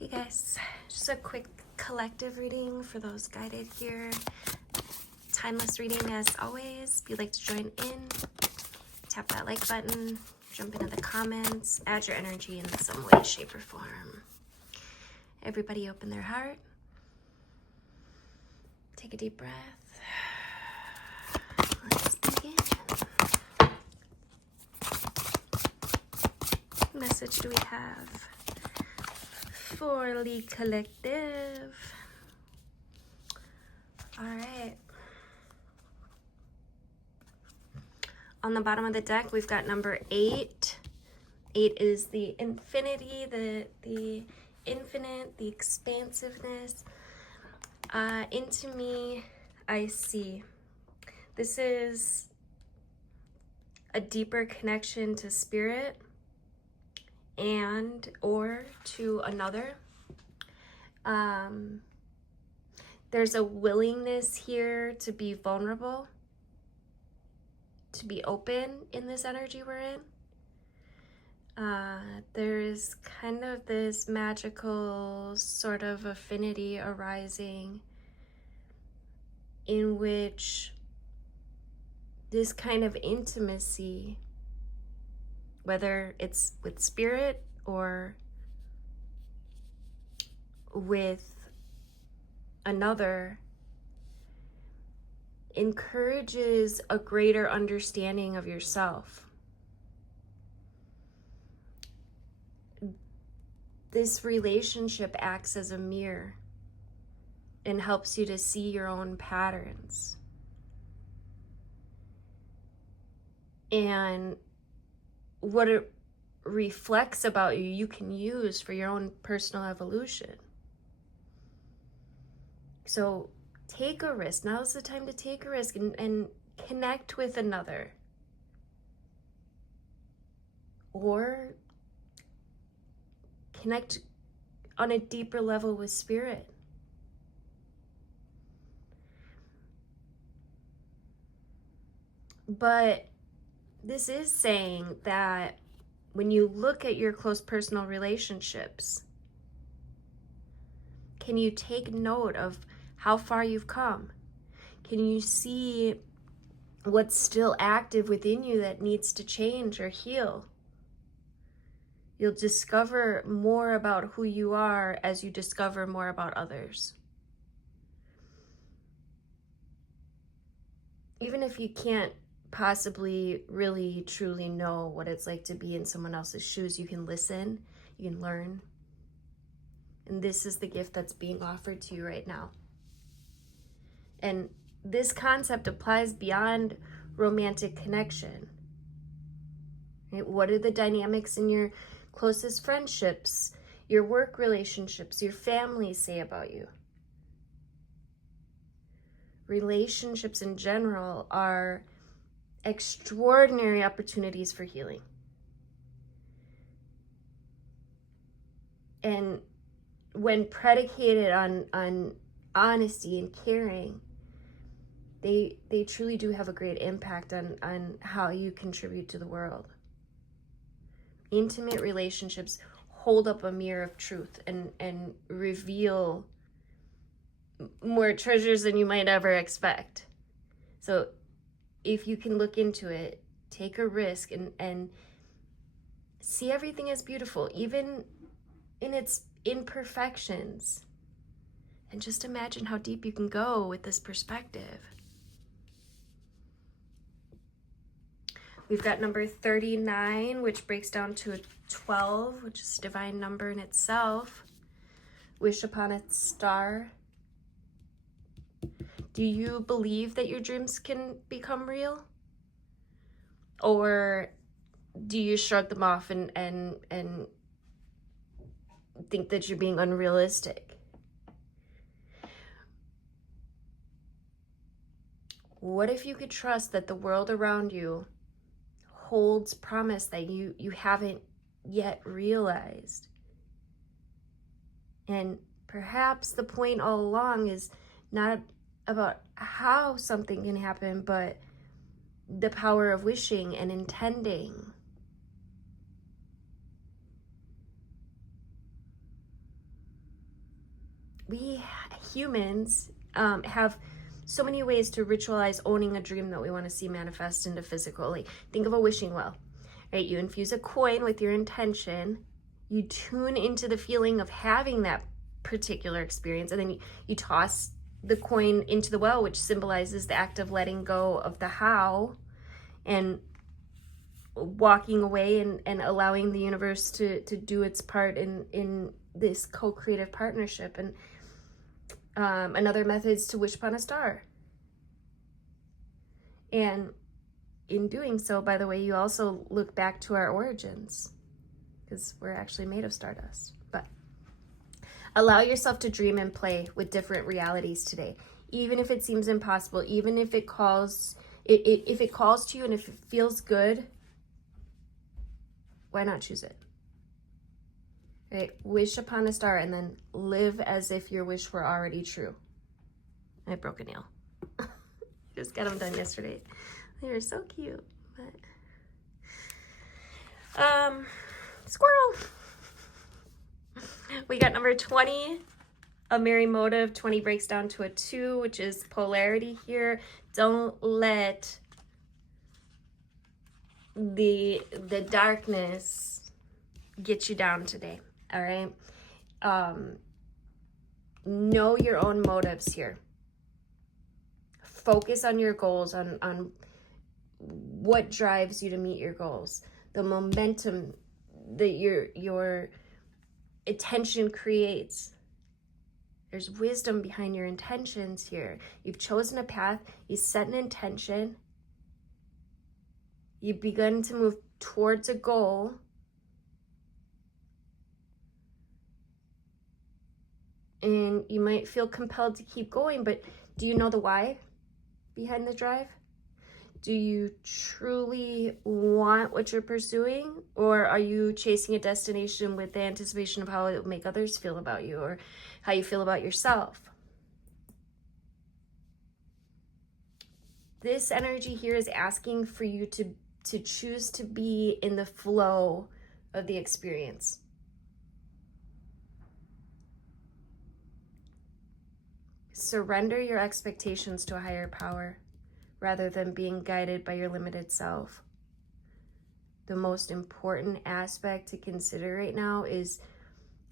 Hey guys, just a quick collective reading for those guided here. Timeless reading as always. If you'd like to join in, tap that like button, jump into the comments, add your energy in some way, shape, or form. Everybody open their heart. Take a deep breath. Let's begin. What message do we have for the collective? All right. On the bottom of the deck, we've got number 8. 8 is the infinity, the infinite, the expansiveness. Into me, I see. This is a deeper connection to spirit and or to another. There's a willingness here to be vulnerable, to be open in this energy we're in. There's kind of this magical sort of affinity arising in which this kind of intimacy, whether it's with spirit or with another, encourages a greater understanding of yourself. This relationship acts as a mirror and helps you to see your own patterns. And what it reflects about you, you can use for your own personal evolution. So take a risk. Now's the time to take a risk and connect with another. Or connect on a deeper level with spirit. But this is saying that when you look at your close personal relationships, can you take note of how far you've come? Can you see what's still active within you that needs to change or heal? You'll discover more about who you are as you discover more about others. Even if you can't possibly really truly know what it's like to be in someone else's shoes, you can listen, you can learn. And this is the gift that's being offered to you right now. And this concept applies beyond romantic connection. Right? What are the dynamics in your closest friendships, your work relationships, your family say about you? Relationships in general are extraordinary opportunities for healing. And when predicated on honesty and caring, they truly do have a great impact on how you contribute to the world. Intimate relationships hold up a mirror of truth and reveal more treasures than you might ever expect. So if you can look into it, take a risk and see everything as beautiful, even in its imperfections. And just imagine how deep you can go with this perspective. We've got number 39, which breaks down to a 12, which is a divine number in itself. Wish upon a star. Do you believe that your dreams can become real? Or do you shrug them off and think that you're being unrealistic? What if you could trust that the world around you holds promise that you haven't yet realized? And perhaps the point all along is not about how something can happen, but the power of wishing and intending. we humans have so many ways to ritualize owning a dream that we want to see manifest into physical. Like, think of a wishing well, right? You infuse a coin with your intention, you tune into the feeling of having that particular experience, and then you toss the coin into the well, which symbolizes the act of letting go of the how and walking away and allowing the universe to do its part in this co-creative partnership. And another method is to wish upon a star. And in doing so, by the way, you also look back to our origins, because we're actually made of stardust. But allow yourself to dream and play with different realities today, even if it seems impossible, even if it calls if it calls to you and if it feels good. Why not choose it? Right? Wish upon a star and then live as if your wish were already true. I broke a nail. Just got them done yesterday. They were so cute. But squirrel. We got number 20, a merry motive. 20 breaks down to a 2, which is polarity here. Don't let the darkness get you down today. All right. Know your own motives here. Focus on your goals, on what drives you to meet your goals, the momentum that your attention creates. There's wisdom behind your intentions here. You've chosen a path, you set an intention, you've begun to move towards a goal. And you might feel compelled to keep going, but do you know the why behind the drive? Do you truly want what you're pursuing? Or are you chasing a destination with the anticipation of how it will make others feel about you or how you feel about yourself? This energy here is asking for you to choose to be in the flow of the experience. Surrender your expectations to a higher power rather than being guided by your limited self. The most important aspect to consider right now is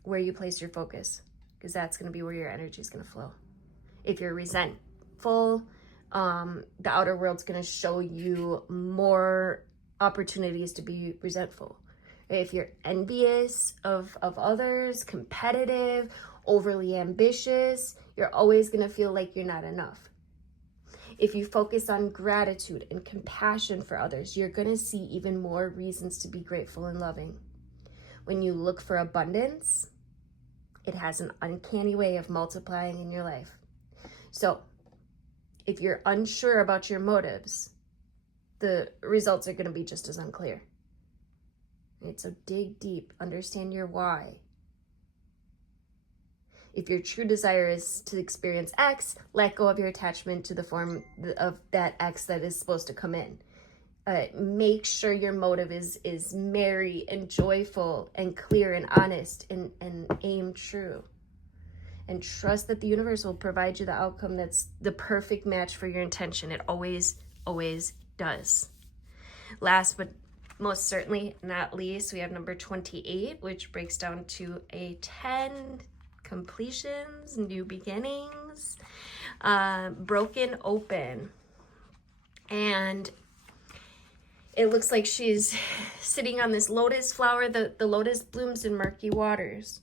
where you place your focus, because that's going to be where your energy is going to flow. If you're resentful, the outer world's going to show you more opportunities to be resentful. If you're envious of others, competitive, overly ambitious, you're always going to feel like you're not enough. If you focus on gratitude and compassion for others, you're going to see even more reasons to be grateful and loving. When you look for abundance, it has an uncanny way of multiplying in your life. So, if you're unsure about your motives, the results are going to be just as unclear. Right? So dig deep, understand your why. If your true desire is to experience X, let go of your attachment to the form of that X that is supposed to come in. Make sure your motive is merry and joyful and clear and honest and aim true. And trust that the universe will provide you the outcome that's the perfect match for your intention. It always, always does. Last but most certainly not least, we have number 28, which breaks down to a 10. Completions, new beginnings, broken open. And it looks like she's sitting on this lotus flower. The lotus blooms in murky waters.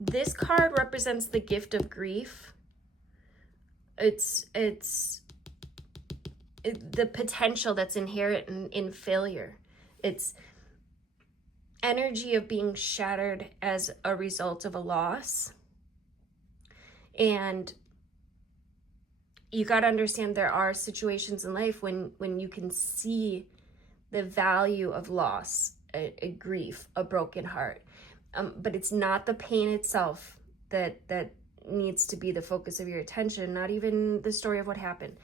This card represents the gift of grief. It's the potential that's inherent in failure. It's energy of being shattered as a result of a loss. And you got to understand there are situations in life when you can see the value of loss, a grief, a broken heart. But it's not the pain itself that needs to be the focus of your attention, not even the story of what happened,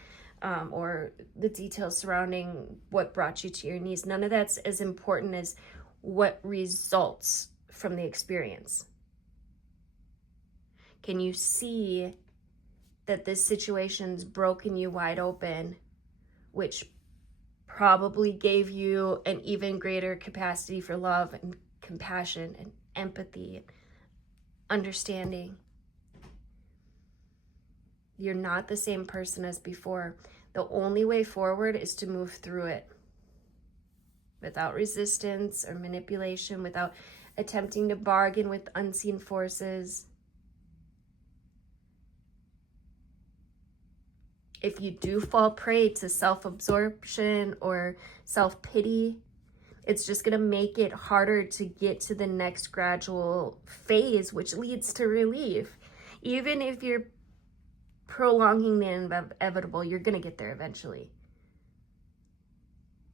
or the details surrounding what brought you to your knees. None of that's as important as what results from the experience. Can you see that this situation's broken you wide open, which probably gave you an even greater capacity for love and compassion and empathy and understanding? You're not the same person as before. The only way forward is to move through it without resistance or manipulation, without attempting to bargain with unseen forces. If you do fall prey to self-absorption or self-pity, it's just going to make it harder to get to the next gradual phase, which leads to relief. Even if you're prolonging the inevitable, you're going to get there eventually.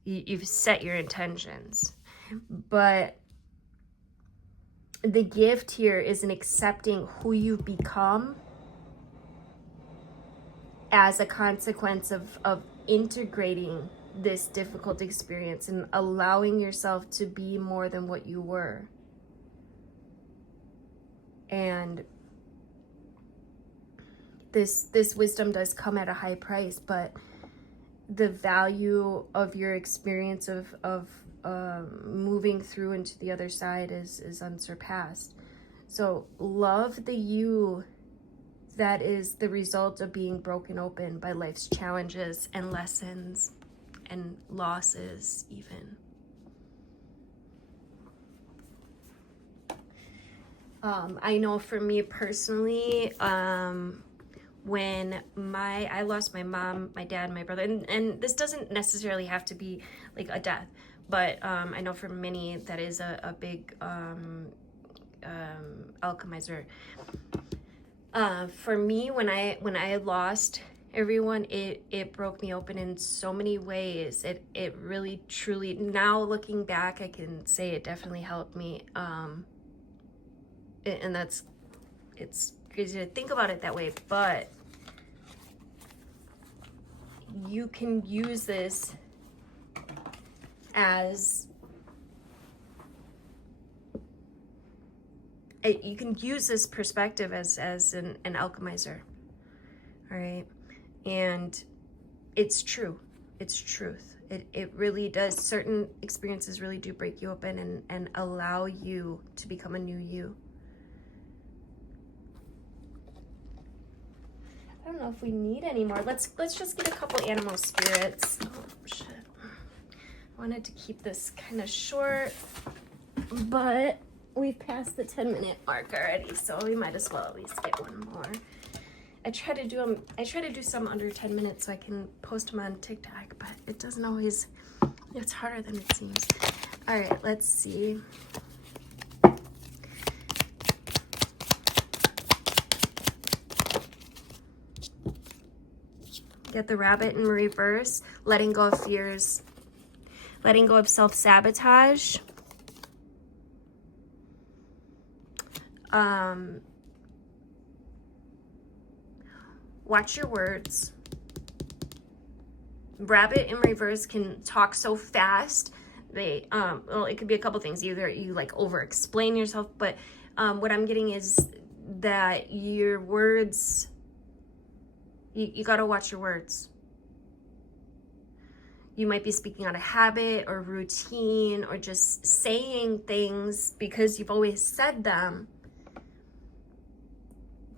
You've set your intentions. But the gift here is in accepting who you've become as a consequence of integrating this difficult experience and allowing yourself to be more than what you were. And this wisdom does come at a high price, but the value of your experience of moving through into the other side is unsurpassed. So love the you that is the result of being broken open by life's challenges and lessons and losses even. I know for me personally, when I lost my mom, my dad, my brother, and this doesn't necessarily have to be like a death, but I know for many that is a big alchemizer. For me, when I lost everyone, it broke me open in so many ways. It really, truly, now looking back, I can say it definitely helped me. And it's crazy to think about it that way, but you can use this as you can use this perspective as an alchemizer. All right. And it's true. It's truth. It really does. Certain experiences really do break you open and allow you to become a new you. I don't know if we need any more. Let's just get a couple animal spirits. Oh shit. I wanted to keep this kind of short, but we've passed the 10-minute mark already, so we might as well at least get one more. I try to do some under 10 minutes so I can post them on TikTok, but it doesn't always, it's harder than it seems. All right, let's see. Get the rabbit in reverse, letting go of fears, letting go of self-sabotage. Watch your words. Rabbit in reverse can talk so fast. They, well, it could be a couple things. Either you like over-explain yourself, but what I'm getting is that your words, you gotta watch your words. You might be speaking out of habit or routine or just saying things because you've always said them.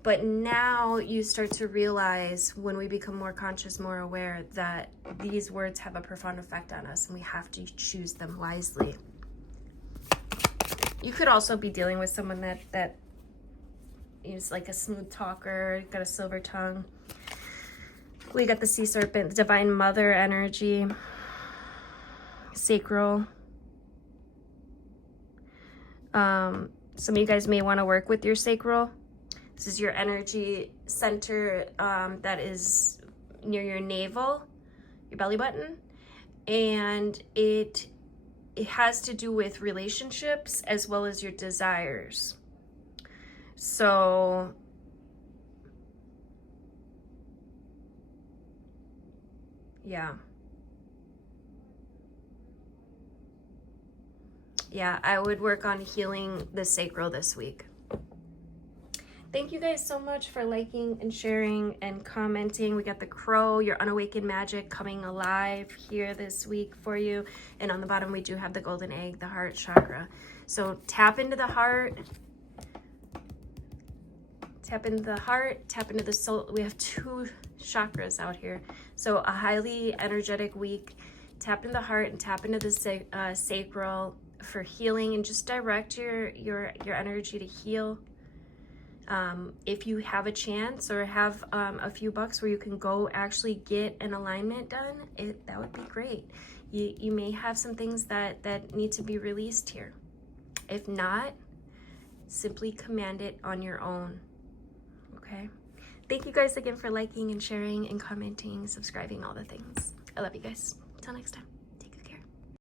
But now you start to realize when we become more conscious, more aware, that these words have a profound effect on us and we have to choose them wisely. You could also be dealing with someone that is like a smooth talker, got a silver tongue. We got the sea serpent, the divine mother energy, sacral. Some of you guys may want to work with your sacral. This is your energy center that is near your navel, your belly button. And it has to do with relationships as well as your desires. So yeah, I would work on healing the sacral this week. Thank you guys so much for liking and sharing and commenting. We got the crow, your unawakened magic, coming alive here this week for you. And on the bottom, we do have the golden egg, the heart chakra. So tap into the heart. Tap into the heart, tap into the soul. We have 2 chakras out here. So a highly energetic week. Tap into the heart and tap into the sacral for healing, and just direct your energy to heal. If you have a chance or have a few bucks where you can go actually get an alignment done, that would be great. You may have some things that need to be released here. If not, simply command it on your own. Okay? Thank you guys again for liking and sharing and commenting, subscribing, all the things. I love you guys. Till next time.